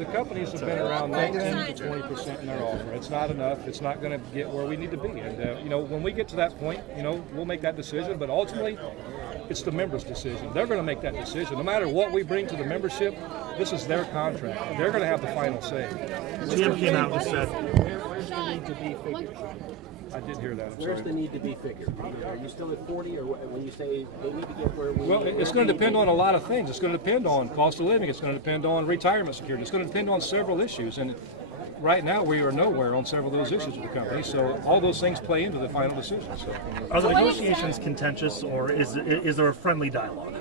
the companies have been around 19 to 20% in their offer. It's not enough. It's not going to get where we need to be. And when we get to that point, we'll make that decision. But ultimately, it's the members' decision. They're going to make that decision. No matter what we bring to the membership, this is their contract. They're going to have the final say. GM came out and said, where's the need to be figured? I did hear that. Where's the need to be figured? Are you still at 40, or when you say they need to get where we? Well, it's going to depend on a lot of things. It's going to depend on cost of living. It's going to depend on retirement security. It's going to depend on several issues. And right now, we are nowhere on several of those issues with the company. So all those things play into the final decision. So, are the negotiations contentious, or is there a friendly dialogue?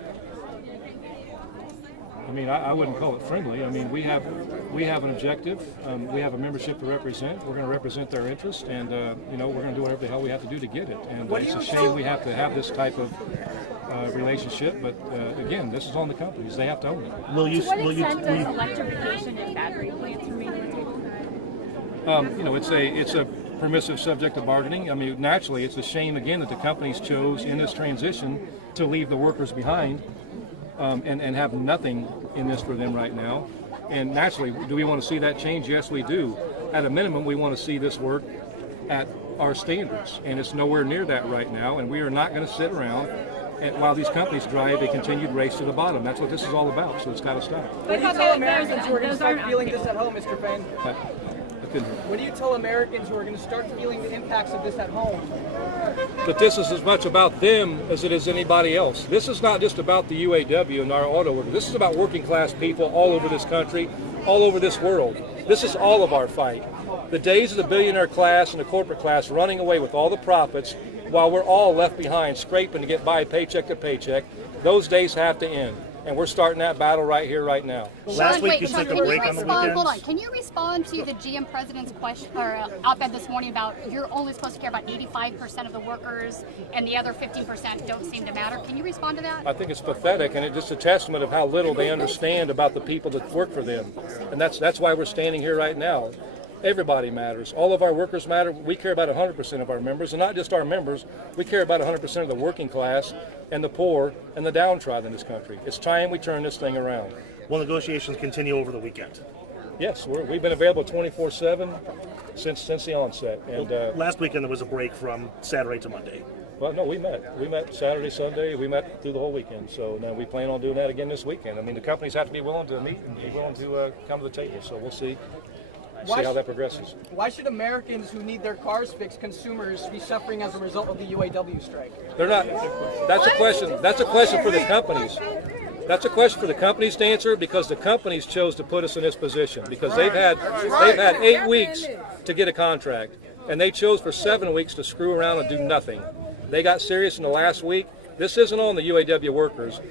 I mean, I wouldn't call it friendly. I mean, we have an objective. We have a membership to represent. We're going to represent their interest, and we're going to do whatever the hell we have to do to get it. And it's a shame we have to have this type of relationship. But again, this is on the companies. They have to own it. To what extent does electrification and battery plants remain on the table? It's a permissive subject of bargaining. I mean, naturally, it's a shame again that the companies chose in this transition to leave the workers behind. And have nothing in this for them right now. And naturally, do we want to see that change? Yes, we do. At a minimum, we want to see this work at our standards, and it's nowhere near that right now, and we are not going to sit around while these companies drive a continued race to the bottom. That's what this is all about, so it's got to stop. When do you tell Americans who are going to start feeling this at home, Mr. Fain? When do you tell Americans who are going to start feeling the impacts of this at home? But this is as much about them as it is anybody else. This is not just about the UAW and our auto workers. This is about working class people all over this country, all over this world. This is all of our fight. The days of the billionaire class and the corporate class running away with all the profits while we're all left behind scraping to get by paycheck to paycheck, those days have to end. And we're starting that battle right here, right now. Last week you took a break on the weekends. Hold on. Can you respond to the GM president's question or op-ed this morning about you're only supposed to care about 85% of the workers and the other 15% don't seem to matter? Can you respond to that? I think it's pathetic, and it's just a testament of how little they understand about the people that work for them. And that's why we're standing here right now. Everybody matters. All of our workers matter. We care about 100% of our members, and not just our members. We care about 100% of the working class and the poor and the downtrodden in this country. It's time we turn this thing around. Will negotiations continue over the weekend? Yes, we've been available 24/7 since the onset. And last weekend there was a break from Saturday to Monday. Well, no, we met Saturday, Sunday. We met through the whole weekend. So now we plan on doing that again this weekend. I mean, the companies have to be willing to meet and be willing to come to the table. So we'll see how that progresses. Why should Americans who need their cars fixed, consumers, be suffering as a result of the UAW strike? They're not. That's a question. That's a question for the companies. That's a question for the companies to answer, because the companies chose to put us in this position because they've had 8 weeks to get a contract, and they chose for 7 weeks to screw around and do nothing. They got serious in the last week. This isn't on the UAW workers.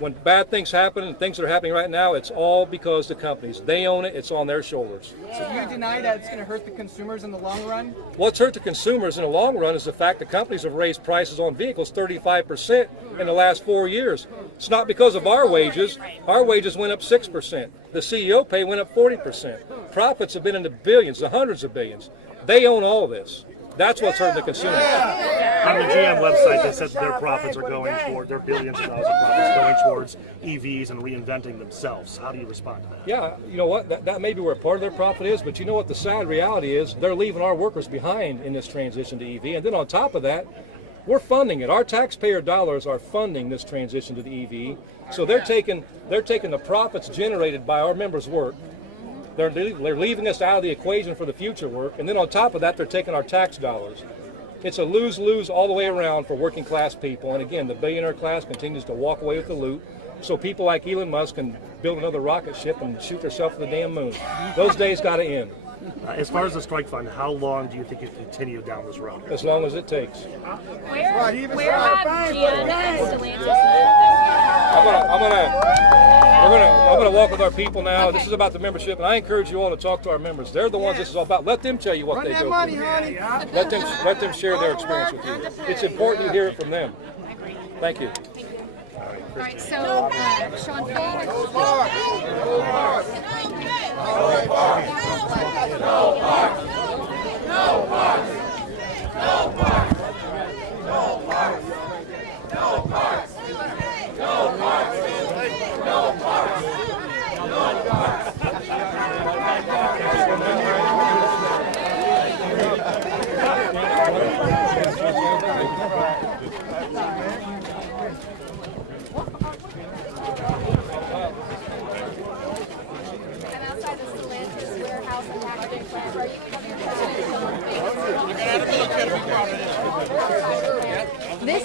When bad things happen and things that are happening right now, it's all because the companies. They own it. It's on their shoulders. So do you deny that it's going to hurt the consumers in the long run? What's hurt the consumers in the long run is the fact that companies have raised prices on vehicles 35% in the last 4 years. It's not because of our wages. Our wages went up 6%. The CEO pay went up 40%. Profits have been in the billions, the hundreds of billions. They own all this. That's what's hurting the consumer. On the GM website, they said that their profits are going toward, their billions of dollars of profits going towards EVs and reinventing themselves. How do you respond to that? Yeah, you know what? That may be where part of their profit is, but you know what? The sad reality is they're leaving our workers behind in this transition to EV. And then on top of that, we're funding it. Our taxpayer dollars are funding this transition to the EV. So they're taking the profits generated by our members' work. They're leaving us out of the equation for the future work, and then on top of that, they're taking our tax dollars. It's a lose-lose all the way around for working class people, and again, the billionaire class continues to walk away with the loot, so people like Elon Musk can build another rocket ship and shoot themselves to the damn moon. Those days got to end. As far as the strike fund, how long do you think you can continue down this road? As long as it takes. Where have GM and Stellantis? I'm gonna walk with our people now. This is about the membership, and I encourage you all to talk to our members. They're the ones this is all about. Let them tell you what they do. Let them share their experience with you. It's important to hear it from them. Thank you. All right, so Shawn Fain. No parts!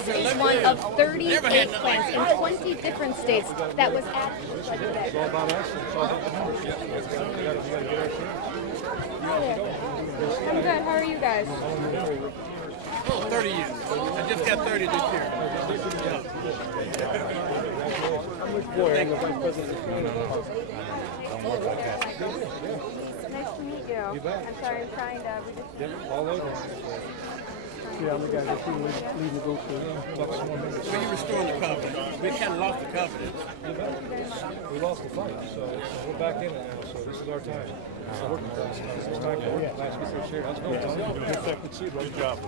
is one of 38 plants in 20 different states that was added to the budget. It's all about us. It's all about us. We gotta get our share. I'm good. How are you guys? Oh, 30 years. I just got 30 this year. Boy, I'm the vice president. Nice to meet you. You bet. I'm sorry, I'm trying to. All over. Yeah, I'm the guy that's leading the group. When you restoring the confidence, we kind of lost the confidence. We lost the fight, so we're back in it now. So this is our time. So it's time for work. Last week we shared. Let's go, Tom. Good job.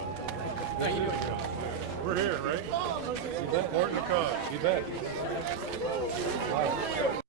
We're here, right? You bet. Important the cause. You bet.